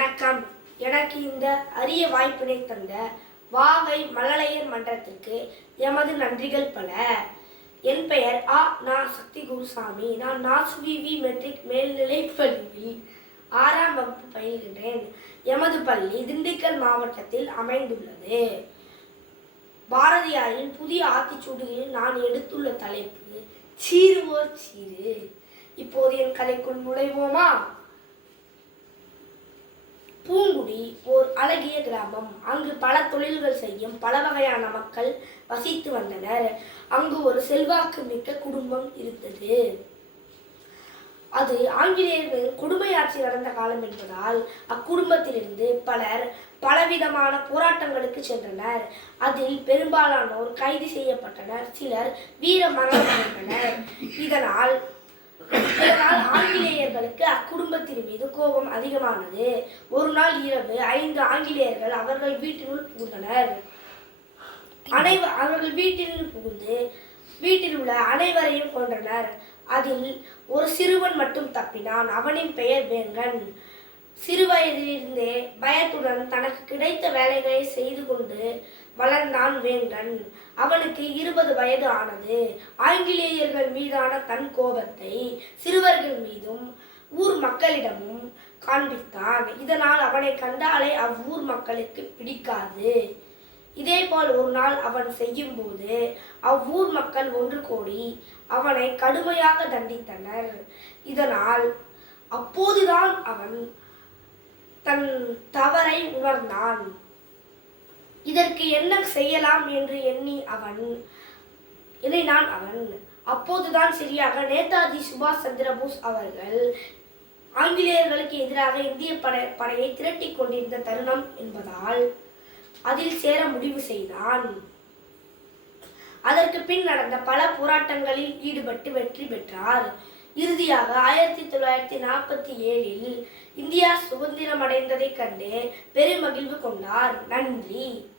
வணக்கம். எனக்கு இந்த அரிய வாய்ப்பினை தந்த வாகை மழலையர் மன்றத்திற்கு எமது நன்றிகள் பல. என் பெயர் ஆ. நா. சக்தி குருசாமி நான் நாசுவிவி மெட்ரிக் மேல்நிலைப் பள்ளியில் ஆறாம் வகுப்பு பயில்கின்றேன். எமது பள்ளி திண்டுக்கல் மாவட்டத்தில் அமைந்துள்ளது. பாரதியாரின் புதிய ஆத்திச்சூடுகளில் நான் எடுத்துள்ள தலைப்பு சீருவோர் சீரு இப்போது என் கதைக்குள் நுழைவோமா? பூங்குடி ஓர் அழகிய கிராமம். அங்கு பல தொழில்கள் செய்யும் பல வகையான மக்கள் வசித்து வந்தனர். அங்கு ஒரு செல்வாக்கு மிக்க குடும்பம் இருந்தது. அது ஆங்கிலேயர்களின் கொடுமையாட்சி நடந்த காலம் என்பதால் அக்குடும்பத்திலிருந்து பலர் பலவிதமான போராட்டங்களுக்கு சென்றனர். அதில் பெரும்பாலானோர் கைது செய்யப்பட்டனர். சிலர் வீர மரணம் அடைந்தனர் இதனால் இதனால் ஆங்கிலேயர் கோபம் அதிகமானது. ஒரு நாள் இரவு ஐந்து ஆங்கிலேயர்கள் அவர்கள் வீட்டினுள் புகுந்தனர். அனைவ அவர்கள் வீட்டில் புகுந்து வீட்டில் உள்ள அனைவரையும் கொன்றனர். அதில் ஒரு சிறுவன் மட்டும் தப்பினான். அவனின் பெயர் வேங்கன். சிறுவயதிலிருந்தே பயத்துடன் தனக்கு கிடைத்த வேலைகளை செய்து கொண்டு வளர்ந்தான் வேங்கன். அவனுக்கு இருபது வயது ஆனது. ஆங்கிலேயர்கள் மீதான தன் கோபத்தை சிறுவர்கள் மீதும் ஊர் மக்களிடமும் காண்பித்தான். இதனால் அவனை கண்டாலே அவ்வூர் மக்களுக்கு பிடிக்காது. இதேபோல் ஒரு நாள் அவன் செய்யும்போது அவ்வூர் மக்கள் ஒன்று கூடி அவனை கடுமையாக தண்டித்தனர். இதனால் அப்போதுதான் அவன் தன் தவறை உணர்ந்தான். இதற்கு என்ன செய்யலாம் என்று எண்ணி அவன் எண்ணினான் அவன். அப்போதுதான் சரியாக நேதாஜி சுபாஷ் சந்திர போஸ் அவர்கள் ஆங்கிலேயர்களுக்கு எதிராக இந்திய படை படையை திரட்டிக் கொண்டிருந்த தருணம் என்பதால் அதில் சேர முடிவு செய்தான். அதற்கு பின் நடந்த பல போராட்டங்களில் ஈடுபட்டு வெற்றி பெற்றார். இறுதியாக ஆயிரத்தி தொள்ளாயிரத்தி நாற்பத்தி ஏழில் இந்தியா சுதந்திரம் அடைந்ததைக் கண்டு பெருமகிழ்வு கொண்டார். நன்றி.